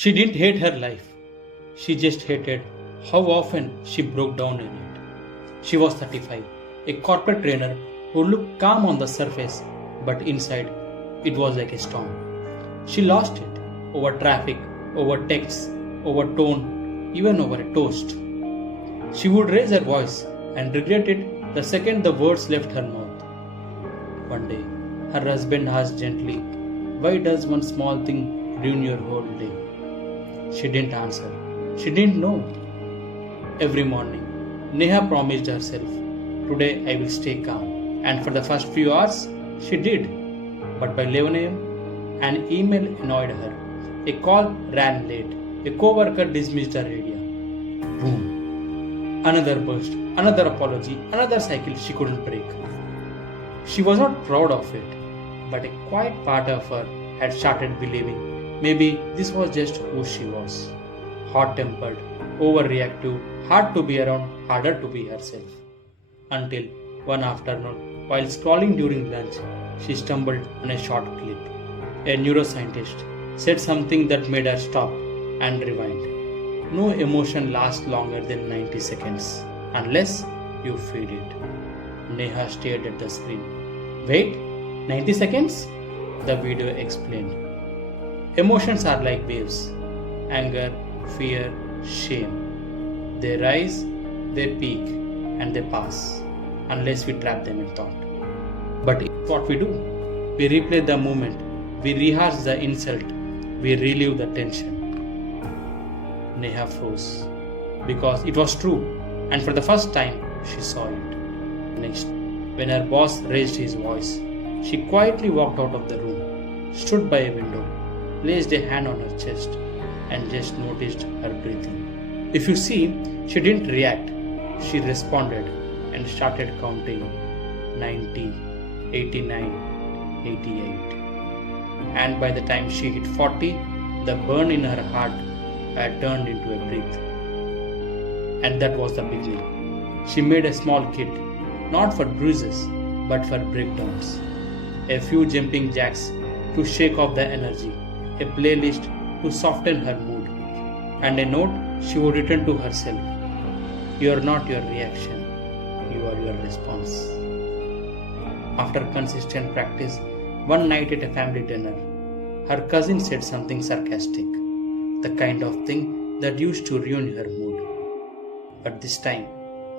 She didn't hate her life. She just hated how often she broke down in it. She was 35, a corporate trainer who looked calm on the surface, but inside it was like a storm. She lost it over traffic, over texts, over tone, even over a toast. She would raise her voice and regret it the second the words left her mouth. One day, her husband asked gently, "Why does one small thing ruin your whole day?" She didn't answer. She didn't know. Every morning, Neha promised herself, "Today I will stay calm." And for the first few hours, she did. But by 11 a.m., an email annoyed her. A call ran late. A co-worker dismissed her idea. Boom. Another burst, another apology, another cycle she couldn't break. She was not proud of it, but a quiet part of her had started believing maybe this was just who she was. Hot-tempered, overreactive, hard to be around, harder to be herself. Until one afternoon, while scrolling during lunch, she stumbled on a short clip. A neuroscientist said something that made her stop and rewind. No emotion lasts longer than 90 seconds unless you feed it. Neha stared at the screen. Wait, 90 seconds? The video explained. Emotions are like waves. Anger, fear, shame. They rise, they peak, and they pass, unless we trap them in thought. But what we do? We replay the moment, we rehearse the insult, we relive the tension. Neha froze, because it was true, and for the first time, she saw it. Next, when her boss raised his voice, she quietly walked out of the room, stood by a window, placed a hand on her chest, and just noticed her breathing. If you see, she didn't react. She responded and started counting 90, 89, 88. And by the time she hit 40, the burn in her heart had turned into a breath. And that was the beginning. She made a small kit, not for bruises, but for breakdowns. A few jumping jacks to shake off the energy, a playlist to soften her mood, and a note she would return to herself. You are not your reaction, you are your response. After consistent practice, one night at a family dinner, her cousin said something sarcastic, the kind of thing that used to ruin her mood. But this time,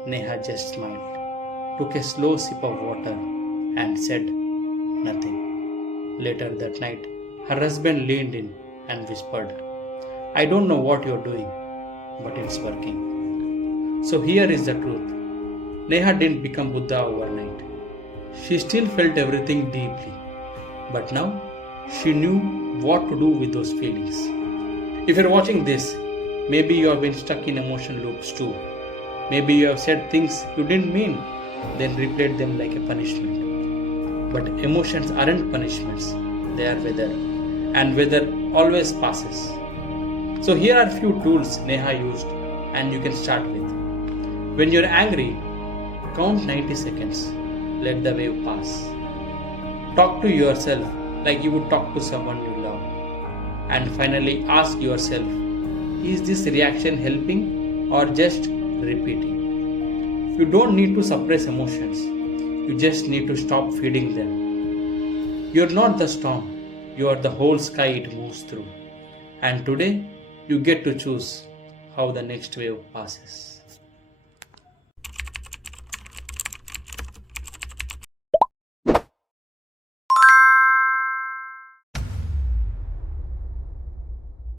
Neha just smiled, took a slow sip of water, and said nothing. Later that night, her husband leaned in and whispered, "I don't know what you're doing, but it's working." So here is the truth. Neha didn't become Buddha overnight. She still felt everything deeply, but now she knew what to do with those feelings. If you're watching this, maybe you have been stuck in emotion loops too. Maybe you have said things you didn't mean, then replayed them like a punishment. But emotions aren't punishments, they are weather, and weather always passes. So here are few tools Neha used and you can start with. When you're angry, count 90 seconds. Let the wave pass. Talk to yourself like you would talk to someone you love. And finally ask yourself, is this reaction helping or just repeating? You don't need to suppress emotions. You just need to stop feeding them. You're not the storm. You are the whole sky it moves through. And today, you get to choose how the next wave passes.